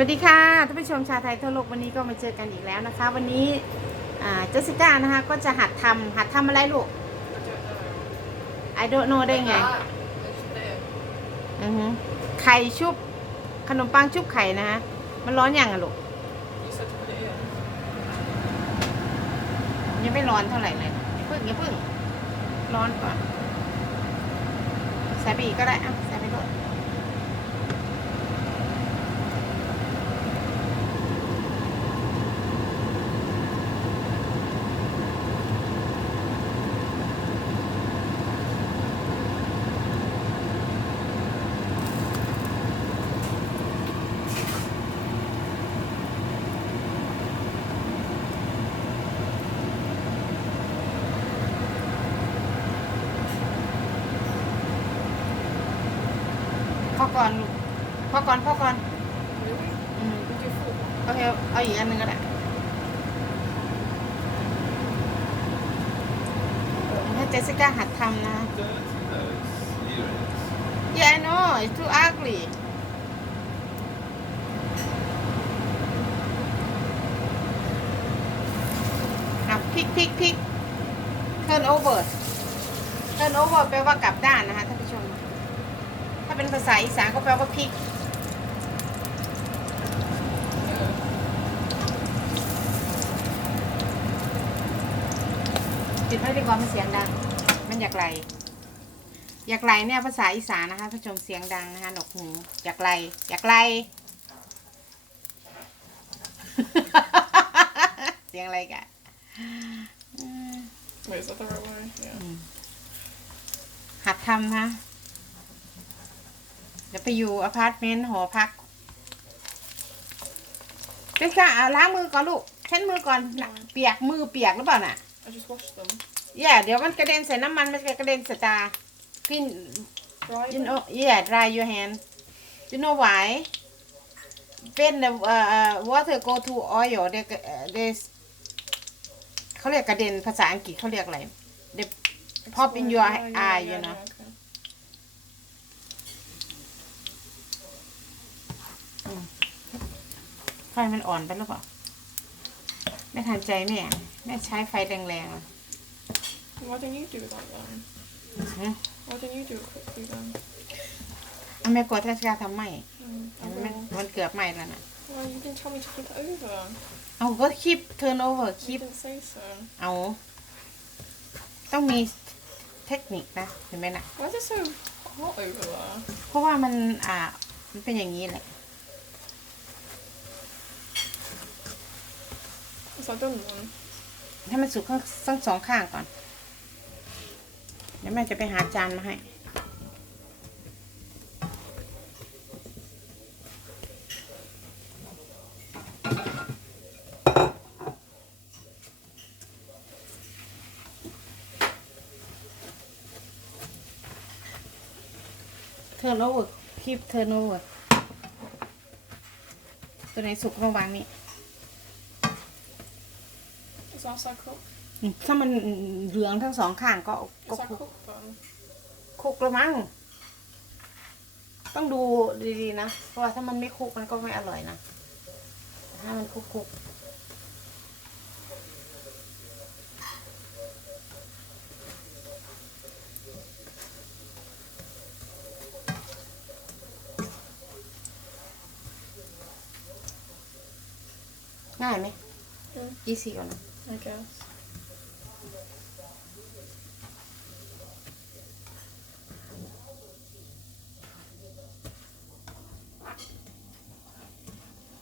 วัสดีค่ะท่านผู้ชมชาวไทยทั่วโลกวันนี้ก็มาเจอกันอีกแล้วนะคะ วันนี้เจสสิก้านะคะก็จะหัดทำหัดทำอะไรลูก I don't know ได้ไงอือฮึไข่ชุบขนมปังชุบไข่นะฮะมันร้อนอยังอะลูกยังไม่ร้อนเท่าไหร่เลยอย่าพิ่งอย่าพิ่งร้อนก่อนใส่ไปอีกก็ได้อะใส่ไปด้วย ก่อนลูกพ่อก่อนพ่อก่อนอืมโอเคเอาอีกอันหนึ่งก็ได้ถ้าเจสสิก้าหัดทำนะ Yeah I know it's too ugly อะพลิกพลิกพลิก turn over turn over แปลว่ากลับด้านนะคะท่านผู้ชมถ้า เป็นภาษาอีสานก็แปลว่าพริกปิดไว้ดีกว่ามันเสียงดัง มันอยากไหลอยากไหลเนี่ยภาษาอีสานนะคะท่านผู้ชมเสียงดังนะคะหนวกหูอยากไหลอยากไหลเสียงอะไรกันอืม Wait, is that the right way? Yeah. หัดทำนะ เดี๋ยวไปอยู่อพาร์ตเมนต์หอพักเจ๊ค่ะเอาล้างมือก่อนลูกเช็ดมือก่อนน่ะเปียกมือเปียกหรือเปล่าน่ะ I just washed them. อย่าเดี๋ยวมันกระเด็นใส่น้ำมันมันจะกระเด็นใส่ตาพี่ Dry you them. know yeah dry your hand you know why when the uh, uh, water go to oil they they เขาเรียกกระเด็นภาษาอังกฤษเขาเรียกอะไร they pop in your Explode. Yeah, eye yeah, you yeah, know yeah, okay. ไฟมันอ่อนไปหรือเปล่าไม่ทันใจแม่แม่ใช้ไฟแรงๆอะ Why don't you do that then? ฮะ Why don't you do it quickly then? เอาแม่กลัวเทศกาลทำไหม Mm, I มัน will. มันเกือบไหมแล้วนะ Well, you didn't tell me to flip it over. เอาก็คลิป turn over คลิ You ป didn't say so. เอา ต้องมีเทคนิคนะเห็นไหมนะ Why is it so hot over there? เพราะว่ามันอ่ามันเป็นอย่างนี้แหละ Has that done one? ให้มันสุกทั้งทั้งสองข้างก่อน เดี๋ยวแม่จะไปหาจานมาให้ turn over keep turn over ตัวไหนสุกระวังนี่ Is that so cooked? อืมถ้ามันเหลืองทั้งสองข้างก็ก็ Is that คลุก cooked then? คลุกแล้วมั้งต้องดูดีๆนะ เพราะว่าถ้ามันไม่คลุกมันก็ไม่อร่อยนะถ้ามันคลุกคลุกง่ายไหม Mm, อีซี่ก่อนนะ I guess.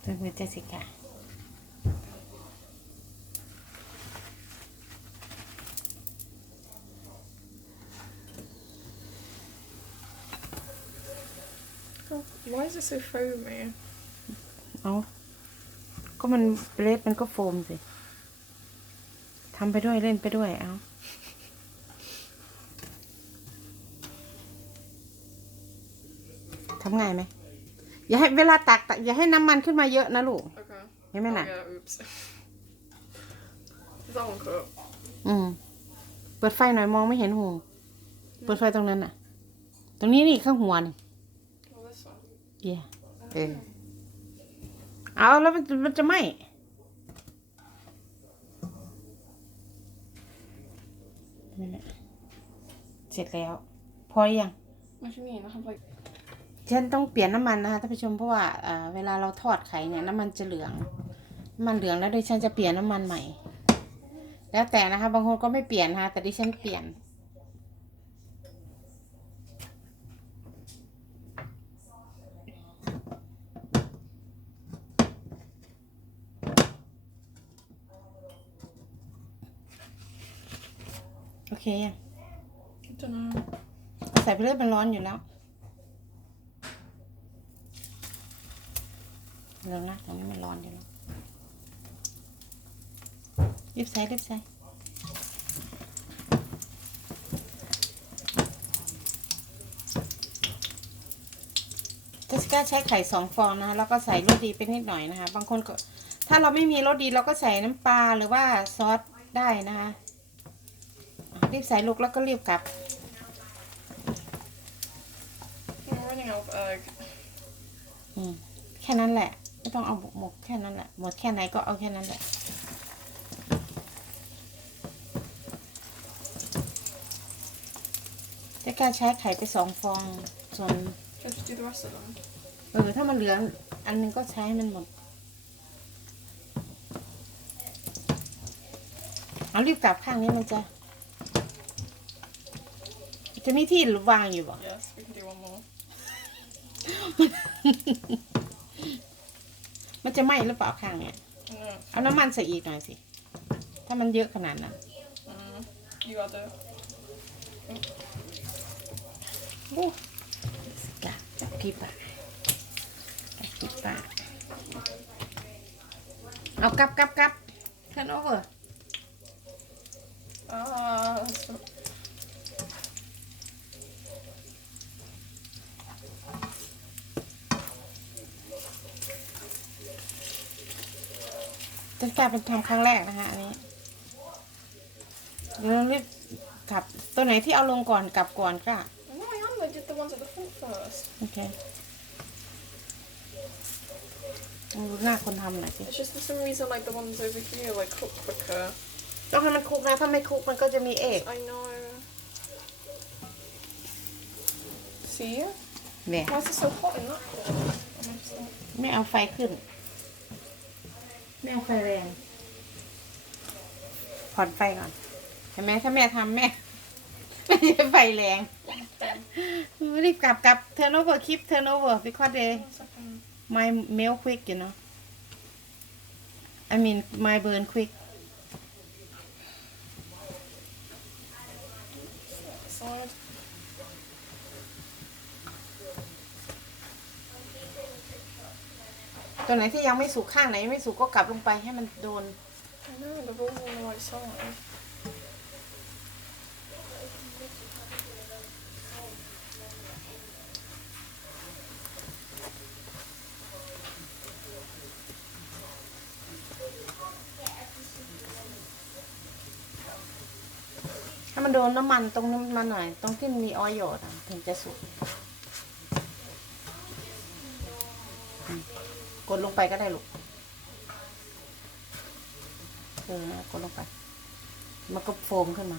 เป็นมือเจสสิก้า Oh, why is it so foamy? เอาก็มันเล็ดมันก็โฟมสิทำไปด้วยเล่นไปด้วยเอาทำง่ายไหมอย่าให้เวลาตักตักอย่าให้น้ำมันขึ้นมาเยอะนะลูก Okay. เห็นไหม Oh, น่ะ yeah, oops. Is that one cooked? อืม เปิดไฟหน่อยมองไม่เห็นหูเปิดไฟตรงนั้นน่ะ ตรงนี้นี่ข้างหัวนี่ Oh, this one. เย่เออเอาแล้วมันมันจะไหม นั่นแหละเสร็จแล้ว พอหรือยัง What do you mean? I have like ฉันต้องเปลี่ยนน้ำมันนะคะท่านผู้ชมเพราะว่าอ่าเวลาเราทอดไข่เนี่ยน้ำมันจะเหลืองน้ำมันเหลืองแล้วดิฉันจะเปลี่ยนน้ำมันใหม่ แล้วแต่นะคะ บางคนก็ไม่เปลี่ยนนะคะแต่ดิฉันเปลี่ยน เคยัง I don't know. ใส่ไปเรื่อยมันร้อนอยู่แล้วเร็วนะตรงนี้มันร้อนอยู่แล้วรีบใส่รีบใส่เจสสิก้าใช้ไข่สองฟองนะคะแล้วก็ใส่รสดีไปนิดหน่อยนะคะ บางคนก็ ถ้าเราไม่มีรสดีเราก็ใส่น้ำปลาหรือว่าซอสได้นะคะอะ รีบใส่ลูกแล้วก็รีบกลับ I'm running out of egg. อืมแค่นั้นแหละ ไม่ต้องเอาหมกแค่นั้นแหละ หมดแค่ไหนก็เอาแค่นั้นแหละ จะการใช้ไข่ไปสองฟอง ส่วน Should I just do the rest of them? เออถ้ามันเหลืออันหนึงก็ใช้ให้มันหมด เอารีบกลับข้างนี้มันจะ จะมีที่วางอยู่บ่ Yes, we can do one more. มันจะไหม้หรือเปล่าข้างเนี้ย I know. เอาน้ำมันใส่อีกหน่อยสิ ถ้ามันเยอะขนาดนั้น Mm. You add it. โอ้จับจับพริบอะจับพริบอะเอากลับกลับกลับ turn over Ah, that's so... จะกลายเป็นทำครั้งแรกนะคะอันนี้เดี๋ยวเรารีบกลับตัวไหนที่เอาลงก่อนกลับก่อนก็ No, I am. I did the ones at the front first. โอเคลองดูหน้าคนทำหน่อยสิ It's just for some reason, like the ones over here, like cook quicker. ต้องให้มันคลุกนะ ถ้าไม่คลุกมันก็จะมีเอก I know. See? เนี่ย Why is it so hot in that corner? Am I just like- ไม่เอาไฟขึ้น ไม่เอาไฟแรงผ่อนไฟก่อนเห็นไหมถ้าแม่ทำแม่ ไม่ใช่ไฟแรงรีบกลับกลับเทอร์โนเวอร์คลิปเทอร์โนเวอร์ because they my mail quick you know I mean my burn quick Side. ตัวไหนที่ยังไม่สุกข้างไหนยังไม่สุกก็กลับลงไปให้มันโดน I know, the ball's on the right side. ให้มันโดนน้ำมันตรงนี้มาหน่อย ตรงที่มีออยล์หยดอะถึงจะสุก ดลงไปก็ได้ลูกเออกดลงไป มันก็โฟมขึ้นมา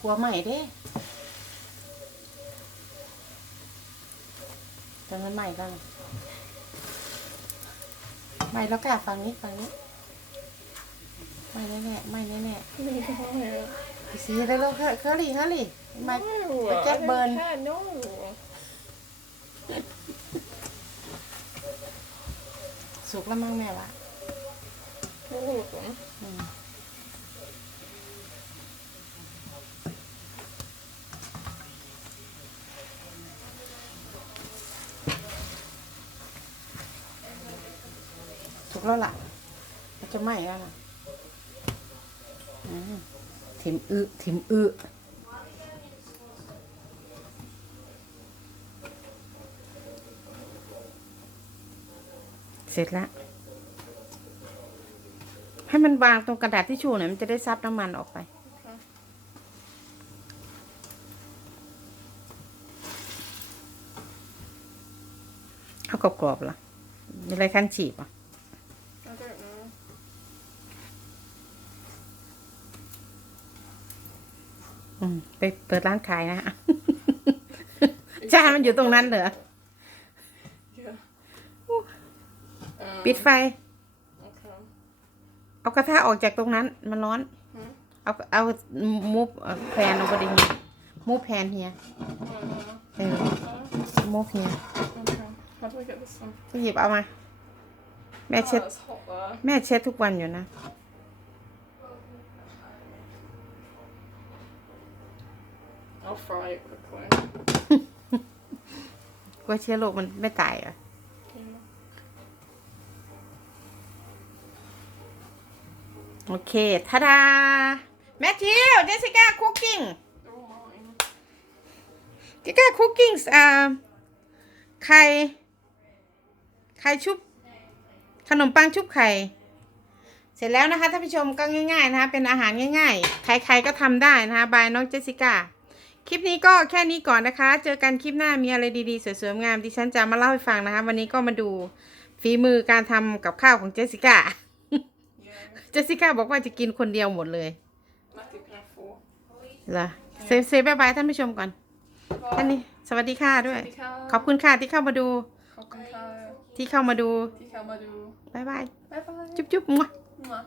กลัวไหมเด้ตอนนั้นไหม่บ้างไม่แล้วค่ะฝั่งนี้ฝั่งนี้ ไม่แน่ๆไม่แน่ No, ๆ สีได้แล้วเคอรี่เคอรี่ม่ no, But I get don't burn. care, no. สุกแล้วมั้งแม่วะ No. สุกแล้วล่ะมันจะไหม้แล้วล่ะอืม ถิมอึถิมอึเสร็จแล้ว ให้มันวางตรงกระดาษทิชชู่หน่อยมันจะได้ซับน้ำมันออกไปเอากรอบๆล่ะอะไรขั้นฉีบอะ ไปเปิดร้านขายนะจานมันอยู่ตรงนั้นเหรอ Yeah. Um, ปิดไฟ Okay. เอากระทะออกจากตรงนั้น มันร้อนหืมเอาเอามูฟแพนเอาไปดิเฮียมูฟแพนเฮีย Uh, เออ uh, มูฟเฮีย okay. How do I get this one? ก็หยิบเอามา แม่เช็ด Oh, it's hot there. แม่เช็ดทุกวันอยู่นะ I'll fry it quickly. กลัวเชื้อโรคมันไม่ตายเหรอะ Yeah. โอเคทาดา แมทธิวเจสสิก้าคุกกิ้ง They're all mine. เจสสิก้าคุกกิ้งอ่าไข่ไข่ชุบ ขนมปังชุบไข่ เสร็จแล้วนะคะท่านผู้ชมก็ง่ายๆนะคะเป็นอาหารง่ายๆ ใครๆก็ทำได้นะคะบายน้องเจสสิก้า คลิปนี้ก็แค่นี้ก่อนนะคะ เจอกันคลิปหน้ามีอะไรดีๆ สวยๆงามดิฉันจะมาเล่าให้ฟังนะคะ วันนี้ก็มาดูฝีมือการทำกับข้าวของเจสสิก้า Yeah. เจสสิก้าบอกว่าจะกินคนเดียวหมดเลย Matthew can have four. เหรอเซฟเซฟบายบายท่านผู้ชมก่อน ท่านนี้สวัสดีค่ะด้วย ขอบคุณค่ะที่เข้ามาดู ขอบคุณค่ะที่เข้ามาดูที่เข้ามาดูบายบายบ๊ายบายจุ๊บจุ๊บมั่ว Mwah.